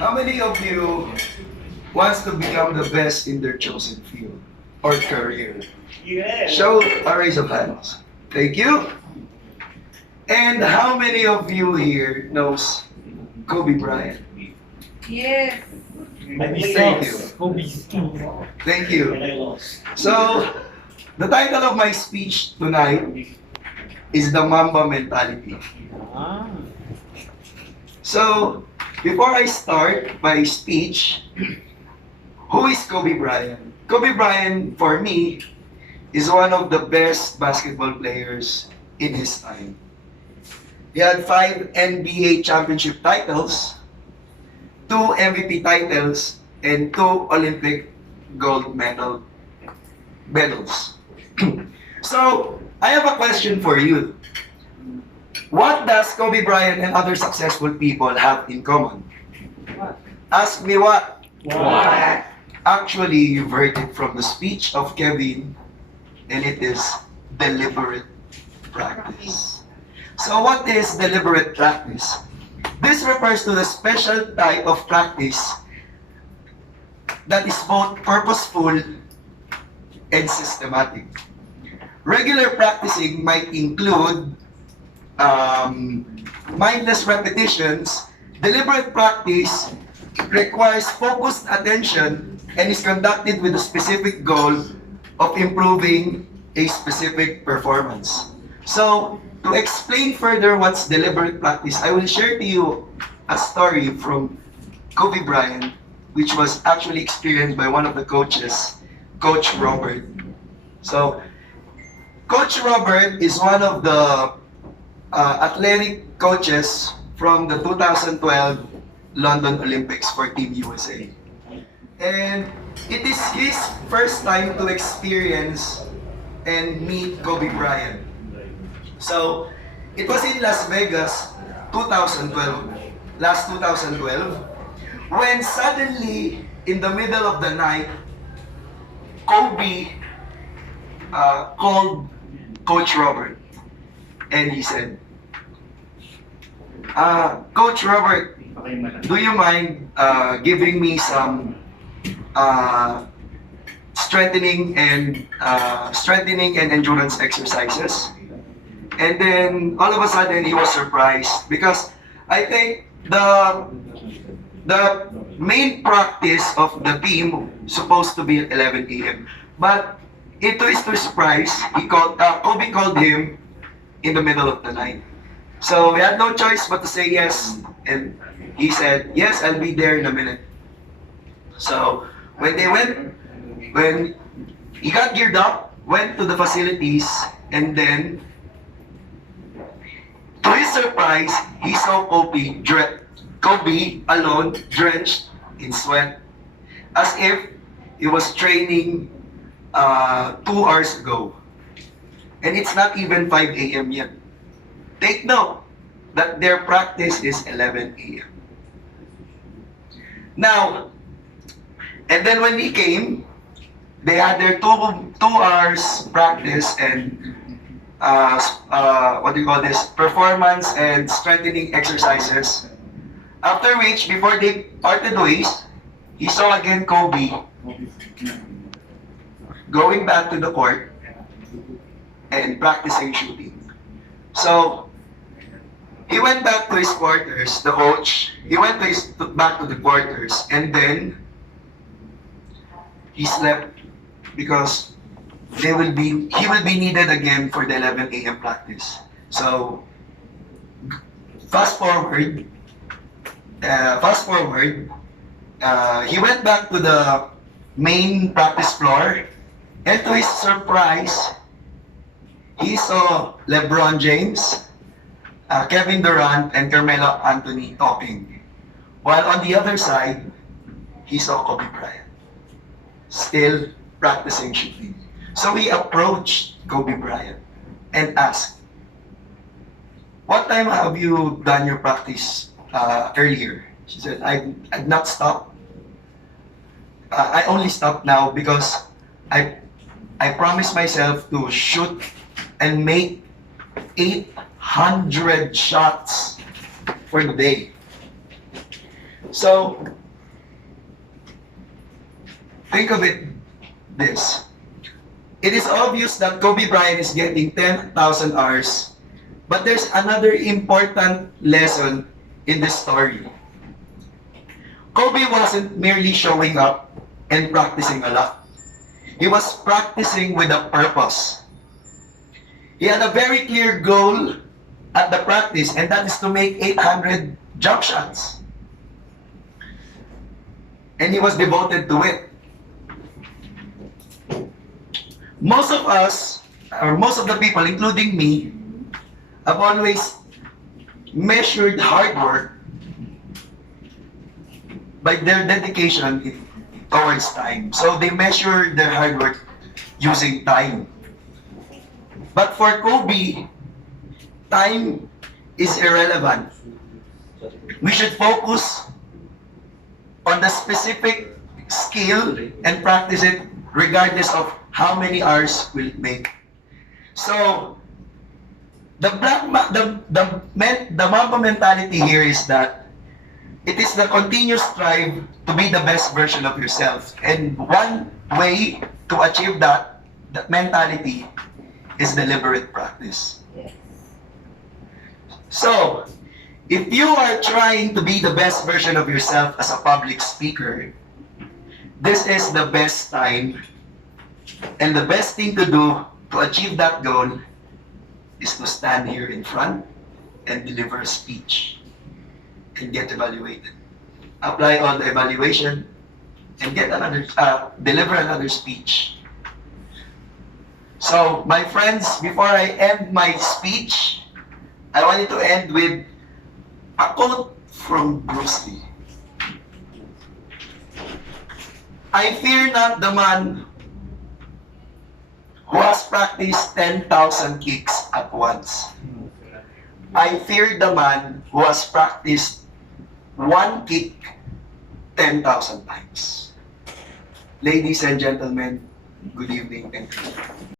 How many of you wants to become the best in their chosen field or career? Show a raise of hands. Thank you. And how many of you here knows Kobe Bryant? Yes. Thank you. Thank you. So, the title of my speech tonight is the Mamba mentality. So, before I start my speech, who is Kobe Bryant? Kobe Bryant, for me, is one of the best basketball players in his time. He had 5 NBA championship titles, 2 MVP titles, and 2 Olympic gold medals. So, I have a question for you. What does Kobe Bryant and other successful people have in common? Ask me what? What? Actually, you've heard it from the speech of Kevin, and it is deliberate practice. So what is deliberate practice? This refers to the special type of practice that is both purposeful and systematic. Regular practicing might include mindless repetitions. Deliberate practice requires focused attention and is conducted with a specific goal of improving a specific performance. So, to explain further what's deliberate practice, I will share to you a story from Kobe Bryant, which was actually experienced by one of the coaches, Coach Robert. So, Coach Robert is one of the athletic coaches from the 2012 London Olympics for Team USA. And it is his first time to experience and meet Kobe Bryant. So, it was in Las Vegas, 2012, last 2012, when suddenly, in the middle of the night, Kobe called Coach Robert, and he said, Coach Robert, do you mind giving me some strengthening and endurance exercises? And then all of a sudden he was surprised because I think the main practice of the team supposed to be at 11 a.m. But to his surprise, Kobe called him in the middle of the night. So we had no choice but to say yes, and he said, yes, I'll be there in a minute. So when he got geared up, went to the facilities, and then to his surprise, he saw Kobe alone, drenched in sweat, as if he was training 2 hours ago. And it's not even 5 a.m. yet. Take note that their practice is 11 a.m. Now, and then when he came, they had their 2 hours practice and performance and strengthening exercises. After which, before they parted ways, he saw again Kobe going back to the court and practicing shooting. So, he went back to his quarters, the coach, he went back to the quarters, and then he slept because he will be needed again for the 11 a.m. practice. So, fast forward, he went back to the main practice floor, and to his surprise, he saw LeBron James, Kevin Durant, and Carmelo Anthony talking. While on the other side, he saw Kobe Bryant, still practicing shooting. So he approached Kobe Bryant and asked, what time have you done your practice earlier? She said, I've not stopped. I only stopped now because I promised myself to shoot and make 800 shots for the day. So, think of it this. It is obvious that Kobe Bryant is getting 10,000 hours, but there's another important lesson in this story. Kobe wasn't merely showing up and practicing a lot. He was practicing with a purpose. He had a very clear goal at the practice, and that is to make 800 jump shots. And he was devoted to it. Most of us, or most of the people, including me, have always measured hard work by their dedication towards time. So they measure their hard work using time. But for Kobe, time is irrelevant. We should focus on the specific skill and practice it regardless of how many hours will it make. So, the Mamba mentality here is that it is the continuous strive to be the best version of yourself. And one way to achieve that mentality is deliberate practice. Yes. So, if you are trying to be the best version of yourself as a public speaker, this is the best time and the best thing to do to achieve that goal is to stand here in front and deliver a speech and get evaluated. Apply all the evaluation and get another, deliver another speech. So, my friends, before I end my speech, I wanted to end with a quote from Bruce Lee. I fear not the man who has practiced 10,000 kicks at once. I fear the man who has practiced one kick 10,000 times. Ladies and gentlemen, good evening and good night.